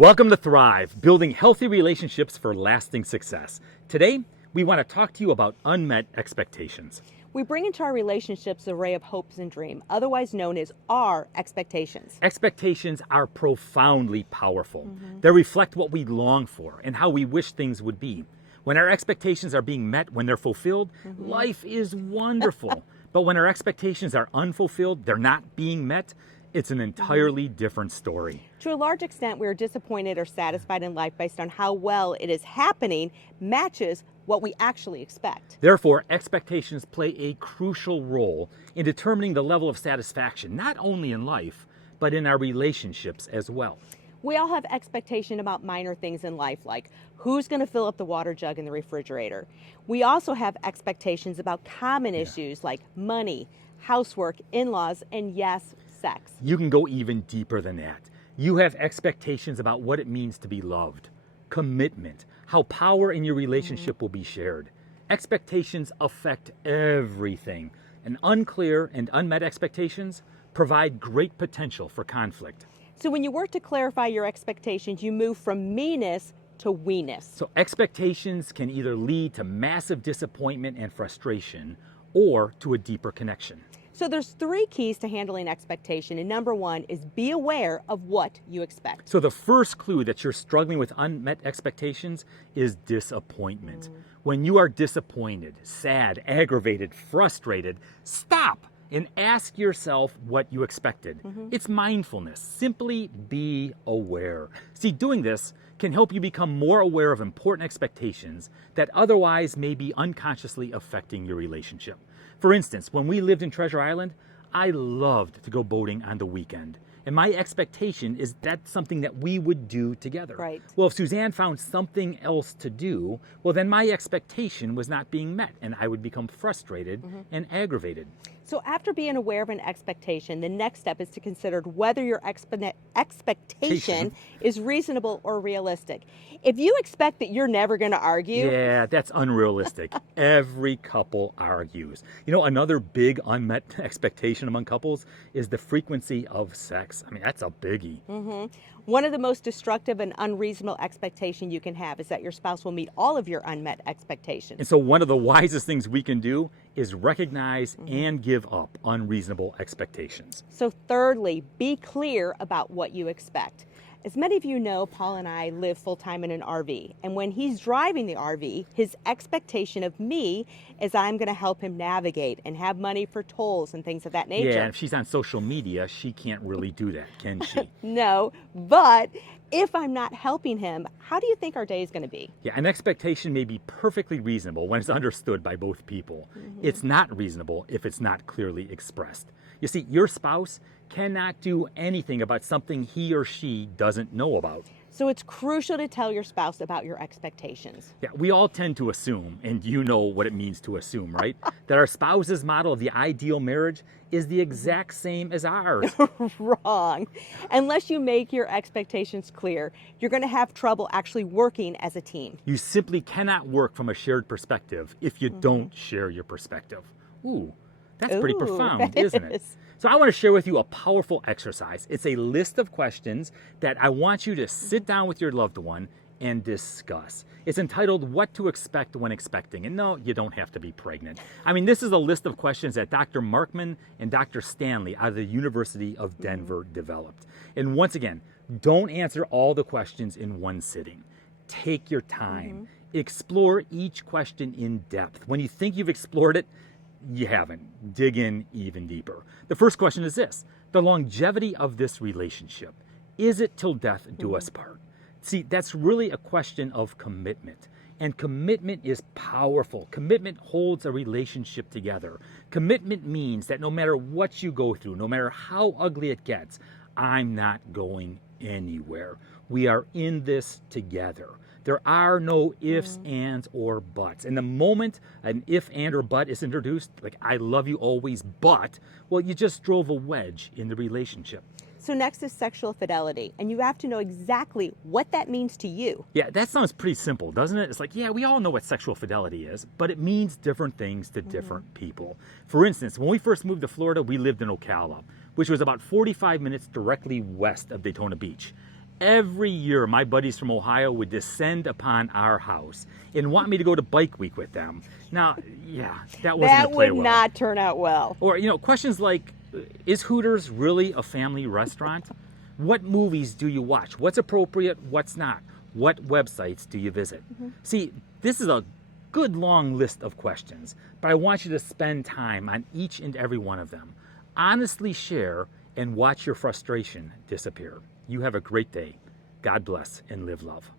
Welcome to Thrive, building healthy relationships for lasting success. Today, we want to talk to you about unmet expectations. We bring into our relationships an array of hopes and dreams, otherwise known as our expectations. Expectations are profoundly powerful. They reflect what we long for and how we wish things would be. When our expectations are being met, when they're fulfilled, life is wonderful. But when our expectations are unfulfilled, they're not being met, it's an entirely different story. To a large extent, we are disappointed or satisfied in life based on how well it is happening matches what we actually expect. Therefore, expectations play a crucial role in determining the level of satisfaction, not only in life, but in our relationships as well. We all have expectation about minor things in life, like who's going to fill up the water jug in the refrigerator. We also have expectations about common issues like money, housework, in-laws, and yes, sex. You can go even deeper than that. You have expectations about what it means to be loved, commitment, how power in your relationship will be shared. Expectations affect everything, and unclear and unmet expectations provide great potential for conflict. So when you work to clarify your expectations, you move from me-ness to we-ness. So expectations can either lead to massive disappointment and frustration or to a deeper connection. So there's 3 keys to handling expectation, and number 1 is be aware of what you expect. So the first clue that you're struggling with unmet expectations is disappointment. When you are disappointed, sad, aggravated, frustrated, stop and ask yourself what you expected. It's mindfulness. Simply be aware. See, doing this can help you become more aware of important expectations that otherwise may be unconsciously affecting your relationship. For instance, when we lived in Treasure Island, I loved to go boating on the weekend. And my expectation is that's something that we would do together. Right. Well, if Suzanne found something else to do, well, then my expectation was not being met, and I would become frustrated and aggravated. So after being aware of an expectation, the next step is to consider whether your expectation is reasonable or realistic. If you expect that you're never going to argue, Yeah, that's unrealistic. Every couple argues. You know, another big unmet expectation among couples is the frequency of sex. I mean, that's a biggie. one of the most destructive and unreasonable expectation you can have is that your spouse will meet all of your unmet expectations. And so one of the wisest things we can do is recognize and give up unreasonable expectations. So thirdly, be clear about what you expect. As many of you know, Paul and I live full-time in an RV, and when he's driving the RV, his expectation of me is I'm going to help him navigate and have money for tolls and things of that nature. Yeah, if she's on social media, she can't really do that, can she? No, but if I'm not helping him, how do you think our day is going to be? Yeah, an expectation may be perfectly reasonable when it's understood by both people. It's not reasonable if it's not clearly expressed. You see, your spouse cannot do anything about something he or she doesn't know about. So it's crucial to tell your spouse about your expectations. Yeah, we all tend to assume, and you know what it means to assume, right? That our spouse's model of the ideal marriage is the exact same as ours. Wrong. Unless you make your expectations clear, you're going to have trouble actually working as a team. You simply cannot work from a shared perspective if you don't share your perspective. Ooh, that's pretty profound, isn't it? So I want to share with you a powerful exercise. It's a list of questions that I want you to sit down with your loved one and discuss. It's entitled What to Expect When Expecting. And no, you don't have to be pregnant. I mean, this is a list of questions that Dr. Markman and Dr. Stanley out of the University of Denver developed. And once again, don't answer all the questions in one sitting. Take your time. Explore each question in depth. When you think you've explored it, you haven't. Dig in even deeper. The first question is this: the longevity of this relationship. Is it till death do us part? See, that's really a question of commitment. And commitment is powerful. Commitment holds a relationship together. Commitment means that no matter what you go through, no matter how ugly it gets, I'm not going anywhere. We are in this together. There are no ifs, ands, or buts. And the moment an if, and, or but is introduced, like I love you always, but, well, you just drove a wedge in the relationship. So next is sexual fidelity, and you have to know exactly what that means to you. Yeah, that sounds pretty simple, doesn't it? It's like, yeah, we all know what sexual fidelity is, but it means different things to different people. For instance, when we first moved to Florida, we lived in Ocala, which was about 45 minutes directly west of Daytona Beach. Every year, my buddies from Ohio would descend upon our house and want me to go to Bike Week with them. Now, yeah, that wasn't That gonna play would well. not turn out well. Or, questions like, is Hooters really a family restaurant? What movies do you watch? What's appropriate? What's not? What websites do you visit? See, this is a good long list of questions, but I want you to spend time on each and every one of them. Honestly share and watch your frustration disappear. You have a great day. God bless and live love.